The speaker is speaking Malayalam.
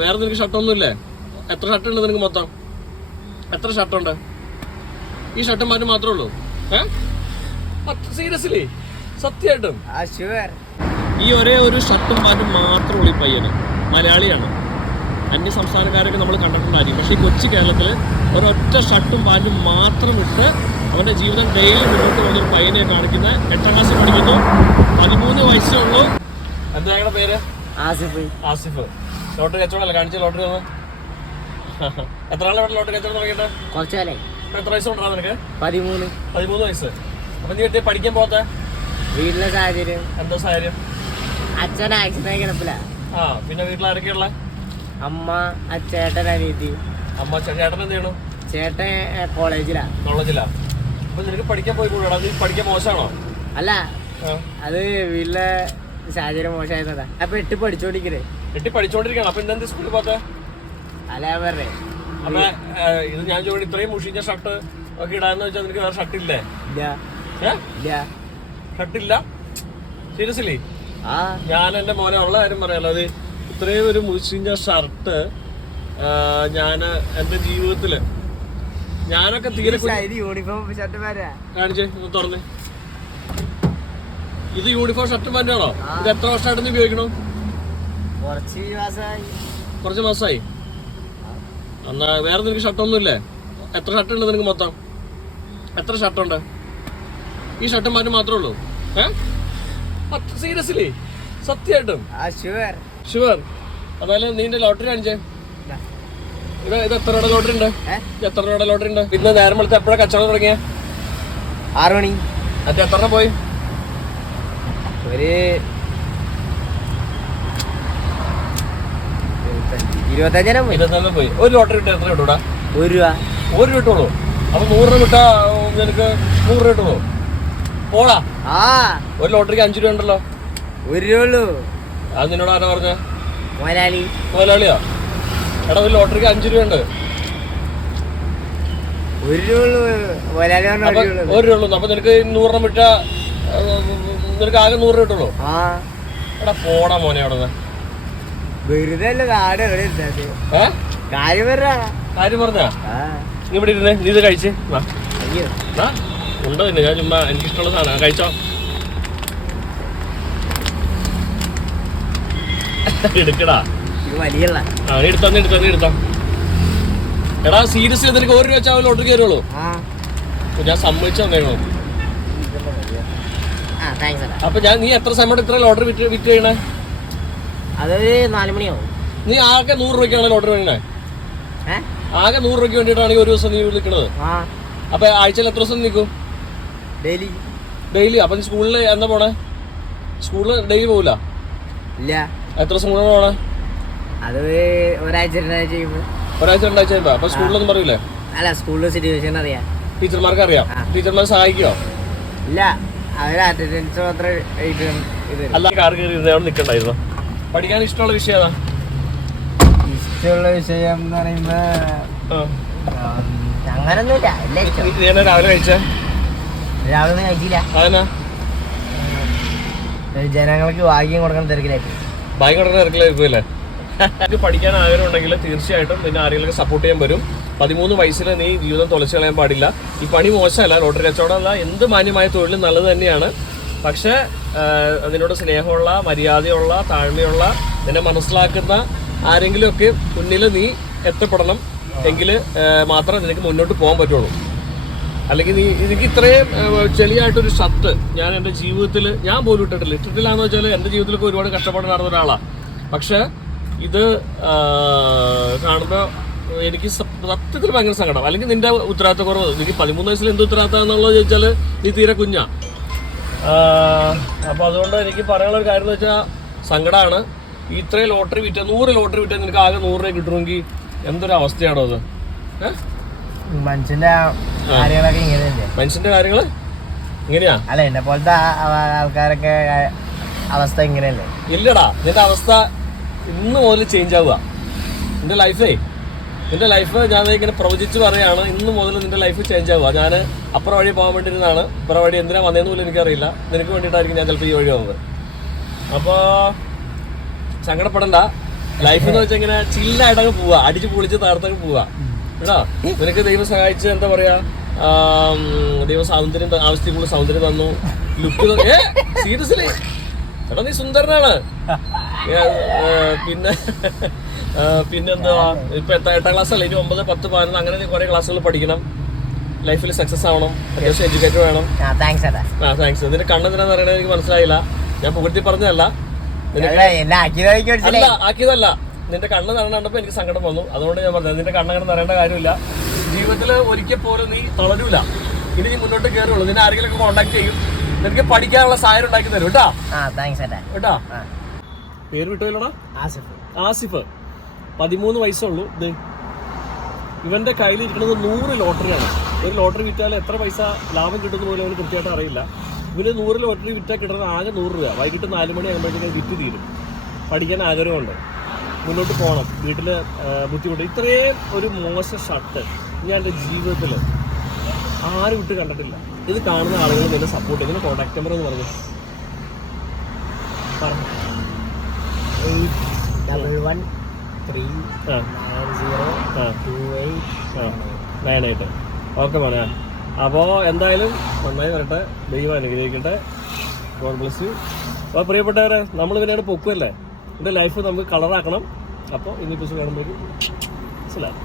വേറെ നിനക്ക് ഷർട്ടൊന്നും ഇല്ലേ എത്ര ഷർട്ട് ഉണ്ട് നിനക്ക് മൊത്തം? എത്ര ഷർട്ടുണ്ട്? ഈ ഷർട്ടും മാറ്റും മാത്രമേ ഉള്ളൂ. സീരിയസ്ലി? സത്യമായിട്ടും. ഈ ഒരേ ഒരു ഷർട്ടും പാന്റും മാത്രമേ ഉള്ളൂ ഈ പയ്യന്. മലയാളിയാണ്. അന്യ സംസ്ഥാനക്കാരൊക്കെ നമ്മൾ കണ്ടിട്ടുണ്ടായിരിക്കും. പക്ഷേ ഈ കൊച്ചു കേരളത്തിൽ ഒരൊറ്റ ഷർട്ടും പാന്റും മാത്രം ഇട്ട് അവന്റെ ജീവിതം ഡെയിലി മുന്നോട്ട് പോകുന്ന ഒരു പയ്യനെ കാണിക്കുന്ന എട്ടാം ക്ലാസ്സിൽ പഠിക്കുന്നു. പതിമൂന്ന് വയസ്സേ ഉള്ളൂ. എന്താ ഞങ്ങളുടെ പേര്? ആസിഫ്. ആസിഫ്. ലോട്ടറി കച്ചവടമല്ല? കാണിച്ച ലോട്ടറി ഒന്ന്. എത്ര ആളെ ഇവിടെ ലോട്ടറി കച്ചവടം തുടങ്ങിയിട്ട്? കുറച്ച് കാലേ എത്ര വയസ്സ് കൊണ്ടാ നിനക്ക്? പതിമൂന്ന്. പതിമൂന്ന് വയസ്സ്. അപ്പൊ നീ എത്തി പഠിക്കാൻ പോകാത്ത വീട്ടിലെ സാഹചര്യം. എന്താ സാഹചര്യം? അച്ഛൻ ആക്സിഡന്റ് കിടപ്പില്ല ആ പിന്നെ വീട്ടിൽ ആരൊക്കെയുള്ള അമ്മ അച്ചേട്ടൻ അനിയത്തി. അമ്മ ചേട്ടൻ എന്ത് ചെയ്യണു? ചേട്ടൻ കോളേജിലാ. കോളേജിലാ. അപ്പൊ നിനക്ക് പഠിക്കാൻ പോയി കൂടാ നീ പഠിക്കാൻ മോശമാണോ? അല്ല. അത് വീട്ടിലെ സാഹചര്യം മോശമായിരുന്നതാ അപ്പൊ എട്ട് പഠിച്ചോണ്ടിരിക്കണേ. എട്ടി പഠിച്ചോണ്ടിരിക്കണം അപ്പൊ എന്താ സ്കൂളിൽ പോത്തെ? അപ്പൊ ഇത് ഞാൻ ചോദിച്ചു ഇത്രയും മുഷിഞ്ഞ ഷർട്ട് ഒക്കെ ഇടാന്ന് വെച്ചാൽ നിനക്ക് വേറെ ഷർട്ട് ഇല്ലേ? ഷർട്ട് ഇല്ല. സീരിയസ്ലി? ഞാൻ എന്റെ മോനെ ഉള്ള കാര്യം പറയാലോ. അത് ഇത്രയും ഒരു മുഷിഞ്ഞ ഷർട്ട് ഞാൻ എന്റെ ജീവിതത്തിൽ ഞാനൊക്കെ തീരെ കാണിച്ചേ തുറന്നേ. ഇത് യൂണിഫോം ഷർട്ട് പാന്റാണോ ഇത് എത്ര വർഷമായിട്ട് ഉപയോഗിക്കണം ഉപയോഗിക്കണു? കുറച്ച് മാസമായി എന്നാ വേറെ നിനക്ക് ഷർട്ടൊന്നും ഇല്ലേ എത്ര ഷർട്ട് ഉണ്ട് നിനക്ക് മൊത്തം? എത്ര ഷർട്ടുണ്ട്? ഈ ഷർട്ട് മാറ്റി മാത്രമേ ഉള്ളൂ. ഏഹ് സീരിയസ്ലി സത്യമായിട്ടും. ഷുവർ. അതായത് നിന്റെ ലോട്ടറി കാണിച്ചേ? ഇത്. ഇത് എത്ര രൂപയുടെ ലോട്ടറി ഉണ്ട്? എത്ര രൂപ ലോട്ടറി ഉണ്ട്? പിന്നെ നേരം വെളുത്ത് എപ്പോഴാണ് കച്ചവടം തുടങ്ങിയ? ആറ് മണി. അത് എത്ര പോയി? ഒരു ഇരുപത്തഞ്ചനം പോയി. ഇരുപത്തെണ്ണം പോയി. ഒരു ലോട്ടറി എത്ര കിട്ടൂടാ? ഒരു രൂപ. ഒരു രൂപ കിട്ടുള്ളൂ അപ്പൊ നൂറ് രൂപ കിട്ടാ നിനക്ക് നൂറ് രൂപ കിട്ടുള്ളൂ പോടാ. ആ. ഒരു ലോട്ടറിക്ക് അഞ്ചു രൂപ ഉണ്ടല്ലോ. ഒരു രൂപ ഉള്ളൂ. അത് നിന്നോട് ആരാ പറഞ്ഞ? മുതലാളി. മുതലാളിയാ? എടാ ഒരു ലോട്ടറിക്ക് അഞ്ചു രൂപ ഉണ്ട്. ഒരു രൂപ ഒരു രൂപ ഉള്ളൂ. അപ്പൊ നിനക്ക് നൂറെണ്ണം വിട്ട നിനക്ക് ആകെ നൂറ് രൂപ കിട്ടുള്ളൂ എടാ പോടാ മോനെ അവിടെ നിന്ന് വെറുതെ അല്ല നാട് എവിടെ ഇരുന്നത്? ഏ കാര്യം പറ. കാര്യം പറഞ്ഞാ? നീ ഇവിടെ ഇരുന്നേ നീ ഇത് കഴിച്ച്. വാ. ഉണ്ടോ ഞാൻ ചുമ്മാ എനിക്ക് ഇഷ്ടമുള്ള സാധനം. കഴിച്ചോ? എടുക്കടാ. ആ നീ എടുത്താ നീ എടുത്താ നീ എടുത്താ. എടാ സീരിയസ്ലി നിനക്ക് ഒരു രൂപ വെച്ചാൽ ഓർഡർ കയറുള്ളൂ ഞാൻ സമ്മതിച്ചു അല്ല അപ്പൊ ഞാൻ നീ എത്ര സമയം ഇത്ര ഓർഡർ വിറ്റ് വിറ്റ് ചെയ്യണേ അതൊരു നാല് മണിയാവും. നീ ആകെ നൂറ് രൂപയ്ക്കാണ് ലോട്ടറി വാങ്ങണേ ആകെ നൂറ് രൂപയ്ക്ക് വേണ്ടിയിട്ടാണ് ഒരു ദിവസം നീ വിളിക്കണത്. അപ്പൊ ആഴ്ചയിൽ എത്ര ദിവസം നിൽക്കും ഡെയിലി. ഡെയിലി. അപ്പൊ സ്കൂളിൽ എന്താ പോണേ? സ്കൂളിൽ ഡെയിലി പോവില്ല? ഇല്ല. എത്ര ദിവസം കൂടെ പോണേ? അത് ഒരാഴ്ച രണ്ടാഴ്ച ഒരാഴ്ച രണ്ടാഴ്ച കഴിയുമ്പോ. അപ്പൊ സ്കൂളിലൊന്നും പറയൂലേ? അല്ല സ്കൂളിലെ സിറ്റുവേഷൻ അറിയാം. ടീച്ചർമാർക്ക് അറിയാം. ടീച്ചർമാർ സഹായിക്കോ? ഇല്ല. അവർ അറ്റൻഡൻസ് മാത്രം അല്ല കാർ കയറി അവിടെ നിൽക്കണ്ടായിരുന്നു പഠിക്കാൻ ഇഷ്ടമുള്ള വിഷയം ഏതാ? ഇഷ്ടമുള്ള വിഷയം എന്ന് പറയുമ്പോ അങ്ങനൊന്നുമില്ല രാവിലെ കഴിച്ചേ? രാവിലെ കഴിച്ചില്ല. അതെന്നാ? ജനങ്ങൾക്ക് ഭാഗ്യം കൊടുക്കണം തിരക്കിലായിരിക്കും ഭാഗ്യം കൊടുക്കുന്ന തിരക്കിലായിരിക്കും അല്ലേ എനിക്ക് പഠിക്കാൻ ആഗ്രഹം ഉണ്ടെങ്കിൽ തീർച്ചയായിട്ടും നിന്നെ ആരെങ്കിലും സപ്പോർട്ട് ചെയ്യാൻ വരും. പതിമൂന്ന് വയസ്സിൽ നീ ജീവിതം തുളച്ചു കളയാൻ പാടില്ല. ഈ പണി മോശമല്ല ലോട്ടറി കച്ചവടം അല്ല എന്ത് മാന്യമായ തൊഴിലും നല്ലത് തന്നെയാണ്. പക്ഷേ അതിനോട് സ്നേഹമുള്ള മര്യാദയുള്ള താഴ്മയുള്ള നിന്നെ മനസ്സിലാക്കുന്ന ആരെങ്കിലുമൊക്കെ മുന്നിൽ നീ എത്തപ്പെടണം എങ്കിൽ മാത്രം നിനക്ക് മുന്നോട്ട് പോകാൻ പറ്റുള്ളൂ. അല്ലെങ്കിൽ നീ എനിക്ക് ഇത്രയും ചെളിയായിട്ടൊരു ഷർട്ട് ഞാൻ എന്റെ ജീവിതത്തിൽ ഞാൻ പോലും ഇട്ടിട്ടില്ല. ഇട്ടിട്ടില്ലാന്ന് വെച്ചാൽ എന്റെ ജീവിതത്തിലൊക്കെ ഒരുപാട് കഷ്ടപ്പാട് നടന്ന ഒരാളാണ് പക്ഷേ ഇത് കാണുമ്പോൾ എനിക്ക് സത്യത്തിൽ ഭയങ്കര സങ്കടം. അല്ലെങ്കിൽ നിന്റെ ഉത്തരവാദിത്തക്കുറവ് എനിക്ക് പതിമൂന്ന് വയസ്സിൽ എന്ത് ഉത്തരവാദിത്തം എന്നുള്ളത് ചോദിച്ചാൽ നീ തീരെ കുഞ്ഞാ. അപ്പോൾ അതുകൊണ്ട് എനിക്ക് പറയാനുള്ള ഒരു കാര്യം എന്ന് വെച്ചാൽ സങ്കടമാണ് ഇത്രയും ലോട്ടറി വിറ്റ നൂറ് ലോട്ടറി വിറ്റാൽ നിനക്ക് ആകെ നൂറ് രൂപ കിട്ടണമെങ്കിൽ എന്തൊരു അവസ്ഥയാണോ അത്? മനുഷ്യന്റെ കാര്യങ്ങളൊക്കെ ഇങ്ങനെയല്ലേ? മനുഷ്യന്റെ കാര്യങ്ങൾ? ഇങ്ങനെയാ? അല്ല എന്നെ പോലത്തെ ആൾക്കാരൊക്കെ അവസ്ഥ ഇങ്ങനെയല്ലേ? ഇല്ലടാ നിന്റെ അവസ്ഥ ഇന്ന് മുതൽ ചേഞ്ച് ആവുക. നിന്റെ ലൈഫേ നിന്റെ ലൈഫ് ഞാൻ ഇങ്ങനെ പ്രവചിച്ച് പറയാണ് ഇന്ന് മുതൽ നിന്റെ ലൈഫ് ചേഞ്ച് ആവുക. ഞാൻ അപ്പുറം വഴി പോകാൻ വേണ്ടിയിരുന്നതാണ്. അപ്പുറം വഴി എന്തിനാ വന്നതെന്ന് പോലും എനിക്കറിയില്ല. നിനക്ക് വേണ്ടിയിട്ടായിരിക്കും ഞാൻ ചിലപ്പോൾ ഈ വഴി വന്നത് അപ്പോൾ സങ്കടപ്പെടണ്ട. ലൈഫ് എന്ന് വെച്ചാൽ ഇങ്ങനെ ചില്ലായിട്ടങ്ങ് പോവുക. അടിച്ച് പൊളിച്ച് തകർത്തങ്ങ് പോവുക. കേട്ടോ? നിനക്ക് ദൈവം സഹായിച്ച് എന്താ പറയാ? ദൈവം സൗന്ദര്യം ആവശ്യത്തിനുള്ള സൗന്ദര്യം തന്നു. ലുക്ക് ഏ? സീരിയസ്ലി എടാ നീ സുന്ദരനാണ്. പിന്നെ പിന്നെന്താ ഇപ്പൊ എട്ടാം ക്ലാസ് അല്ല? ഇനി ഒമ്പത് പത്ത് പതിനൊന്ന് അങ്ങനെ കുറെ ക്ലാസ്സുകൾ പഠിക്കണം. ലൈഫിൽ സക്സസ് ആവണം. അത്യാവശ്യം എഡ്യൂക്കേറ്റഡ് വേണം. ആ താങ്ക്സ് നിന്റെ കണ്ണെന്തിനാന്ന് പറയണത് എനിക്ക് മനസ്സിലായില്ല. ഞാൻ പുകഴ്ത്തി പറഞ്ഞതല്ല. അല്ല ആക്കിയതല്ല. നിന്റെ കണ്ണ് നിറഞ്ഞ കണ്ടപ്പോ എനിക്ക് സങ്കടം വന്നു. അതുകൊണ്ട് ഞാൻ പറഞ്ഞത് നിന്റെ കണ്ണങ്ങനെ നിറയേണ്ട കാര്യമില്ല. ജീവിതത്തിൽ ഒരിക്കൽ പോലും നീ തളരൂല. ഇനി നീ മുന്നോട്ട് കയറുള്ളൂ നിന്നെ ആരെങ്കിലും കോണ്ടാക്ട് ചെയ്യും. നിനക്ക് പഠിക്കാനുള്ള സാഹചര്യം ഉണ്ടാക്കി തരും. കേട്ടോ? കേട്ടാ? പേര് വിട്ടുപോയില്ലടാ ആസിഫ്. ആസിഫ്. പതിമൂന്ന് വയസ്സുള്ളൂ ഇത് ഇവന്റെ കയ്യിലിരിക്കുന്നത് നൂറ് ലോട്ടറിയാണ്. ഒരു ലോട്ടറി വിറ്റാൽ എത്ര പൈസ ലാഭം കിട്ടുന്ന പോലും അവന് കൃത്യമായിട്ട് അറിയില്ല. ഇവന് നൂറ് ലോട്ടറി വിറ്റാൽ കിട്ടുന്നത് ആകെ നൂറ് രൂപ വൈകിട്ട് നാല് മണി ആകുമ്പോഴത്തേക്കും വിറ്റ് തീരും. പഠിക്കാൻ ആഗ്രഹമുണ്ട്. മുന്നോട്ട് പോകണം. വീട്ടിൽ ബുദ്ധിമുട്ട്. ഇത്രയും ഒരു മോശം ഷർട്ട് ഞാൻ എന്റെ ജീവിതത്തിൽ ആരും വിട്ട് കണ്ടിട്ടില്ല. ഇത് കാണുന്ന ആളുകൾ നിന്നെ സപ്പോർട്ട് ചെയ്യുന്ന കോൺടാക്ട് നമ്പർ എന്ന് പറഞ്ഞു. Double one three nine zero two eight nine eight okay മോനെ. അപ്പോൾ എന്തായാലും നന്നായി വരട്ടെ. ദൈവം അനുഗ്രഹിക്കട്ടെ. ഗോഡ് ബ്ലസ് അപ്പോൾ പ്രിയപ്പെട്ടവരെ നമ്മൾ പിന്നീട് പൊക്കുമല്ലേ എന്റെ ലൈഫ് നമുക്ക് കളറാക്കണം അപ്പോൾ ഇനി പുസ്തകം കാണുമ്പോഴേക്കും. മനസ്സിലാവും